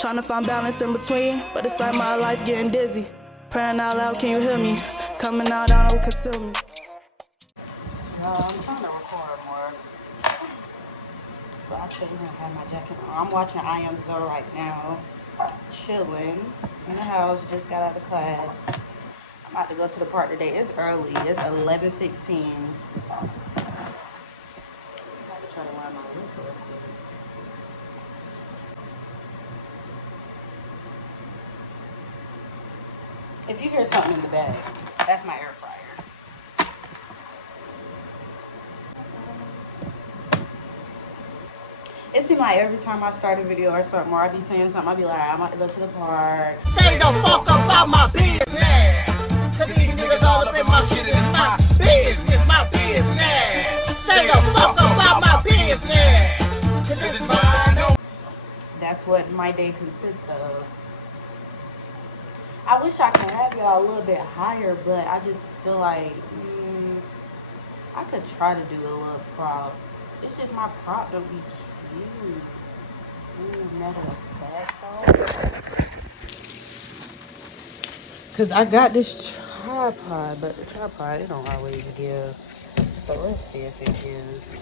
Trying to find balance in between, but it's like my life getting dizzy. Praying out loud, can you hear me? Coming out, I don't consume me. I'm trying to record more. But I shouldn't have my jacket on. I'm watching I Am Zo right now. Chilling in the house, just got out of class. I'm about to go to the park today. It's early. It's 11:16. I'm about to try to line my look real quick. If you hear something in the bag, that's my air fryer. It seems like every time I start a video or something, or I be saying something, I be like, I'm about to go to the park. Say the fuck about my business. Cause these niggas all up in my shit and it's my business, my business. Say the fuck about my business. Cause this is mine. That's what my day consists of. I wish I could have y'all a little bit higher, but I just feel like I could try to do a little prop. It's just my prop don't be cute. Matter of fact though. Cause I got this tripod, but the tripod it don't always give. So let's see if it gives.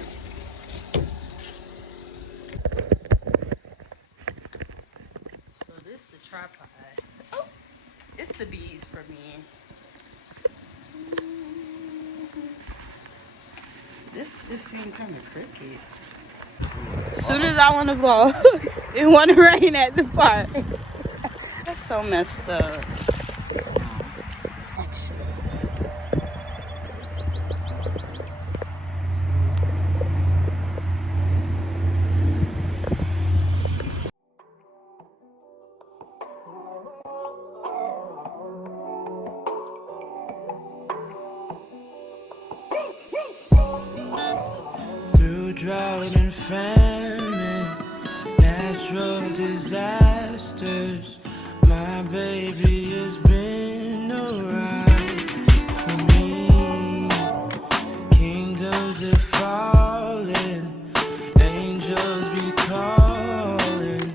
So this is the tripod. Oh, it's the bees for me. This just seemed kind of tricky. As soon as I want to fall, it want to rain at the park. That's so messed up. Through drought and famine, natural disasters, my baby has been around for me. Kingdoms are falling, angels be calling.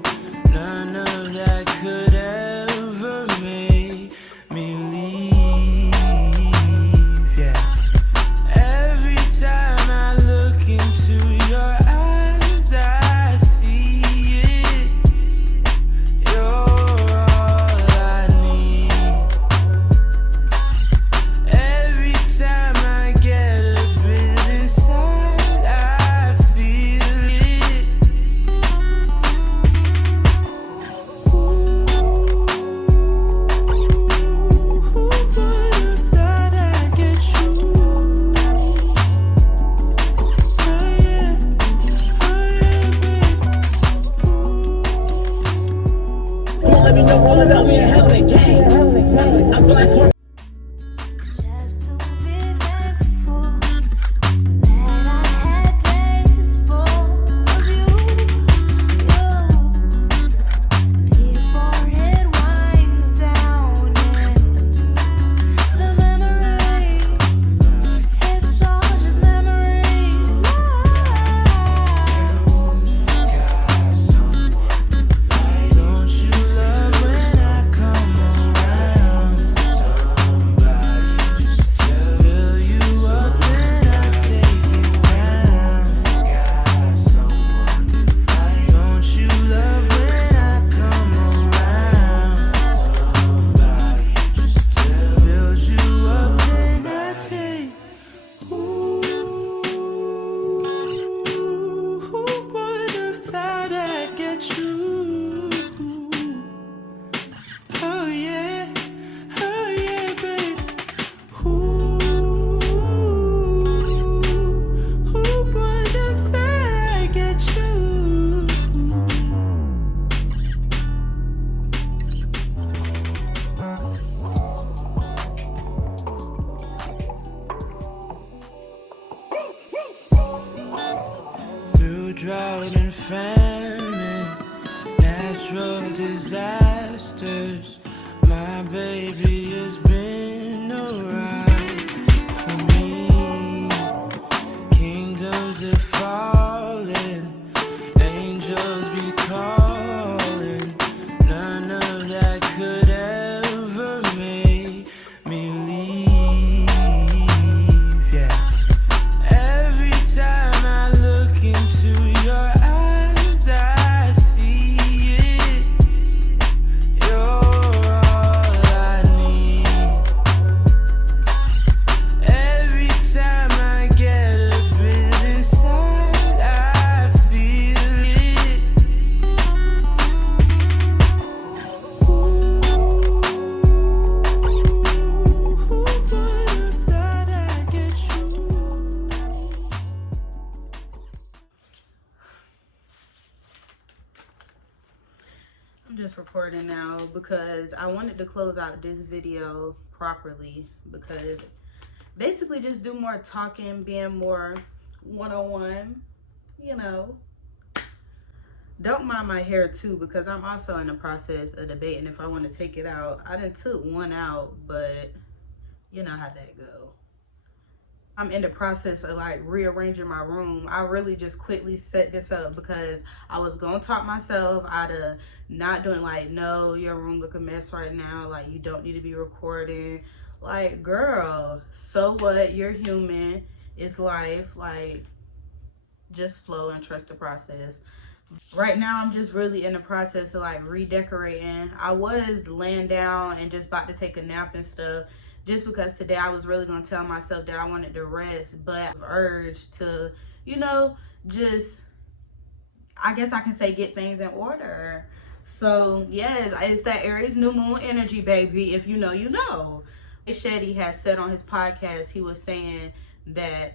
None of that could ever make me leave. Yeah. Every time I look into your eyes, I see it. You're all I need. Every time I get a bit inside, I feel it. Ooh, who would have thought I'd get you? Let me know all about me and hell in the game. I'm so that's Just to be thankful that I had days full of you. Before it winds down into the memories, it's all just memories now. Don't you love when I come around? Somebody just fill you up and I take you down. Got someone tonight. Don't you love when I come around? Somebody just build you up and I take. Ooh, who would have thought I'd get you? Oh yeah, babe. Who would have thought I'd get you? Through drought and famine, natural disasters, my baby has been around for me. Kingdoms are falling, angels be calling. I'm just recording now because I wanted to close out this video properly, because basically just do more talking, being more one-on-one, you know. Don't mind my hair too, because I'm also in the process of debating if I want to take it out. I done took one out, but you know how that go. I'm in the process of like rearranging my room. I really just quickly set this up because I was gonna talk myself out of not doing, like, no, your room look a mess right now, like you don't need to be recording. Like, girl, so what? You're human. It's life. Like, just flow and trust the process. Right now I'm just really in the process of like redecorating. I was laying down and just about to take a nap and stuff, just because today I was really gonna tell myself that I wanted to rest, but urge to, you know, just, I guess I can say, get things in order. So yes, it's that Aries new moon energy, baby. If you know, you know. Shetty has said on his podcast, he was saying that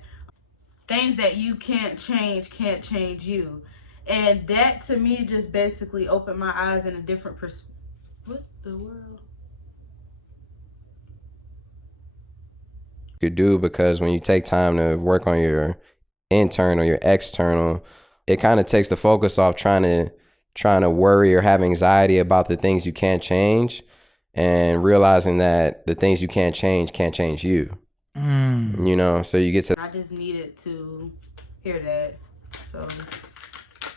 things that you can't change you. And that to me just basically opened my eyes in a different perspective. What the world? You do, because when you take time to work on your internal, your external, it kind of takes the focus off trying to worry or have anxiety about the things you can't change, and realizing that the things you can't change you. You know, so you get to. I just needed to hear that. So.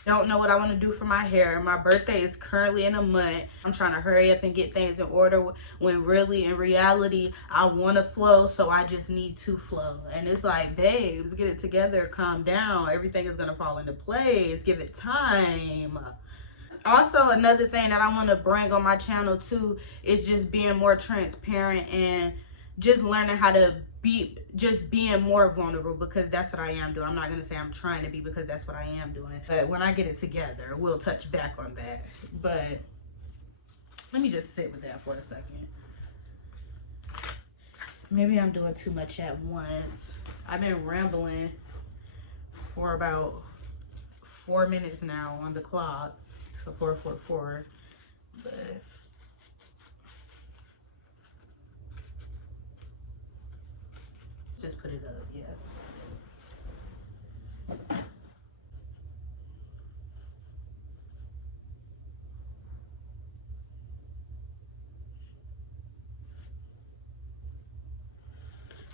Don't know what I want to do for my hair. My birthday is currently in a month. I'm trying to hurry up and get things in order, when really, in reality, I want to flow, so I just need to flow. And it's like, babes, get it together, calm down. Everything is going to fall into place. Give it time. Also, another thing that I want to bring on my channel too is just being more transparent and just learning how to be, just being more vulnerable, because that's what I am doing. I'm not going to say I'm trying to be, because that's what I am doing. But when I get it together, we'll touch back on that. But let me just sit with that for a second. Maybe I'm doing too much at once. I've been rambling for about 4 minutes now on the clock. So 4:44. But just put it up, yeah.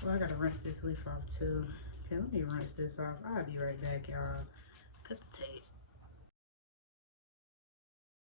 Well, I gotta rinse this leaf off too. Okay, let me rinse this off. I'll be right back, y'all. Cut the tape.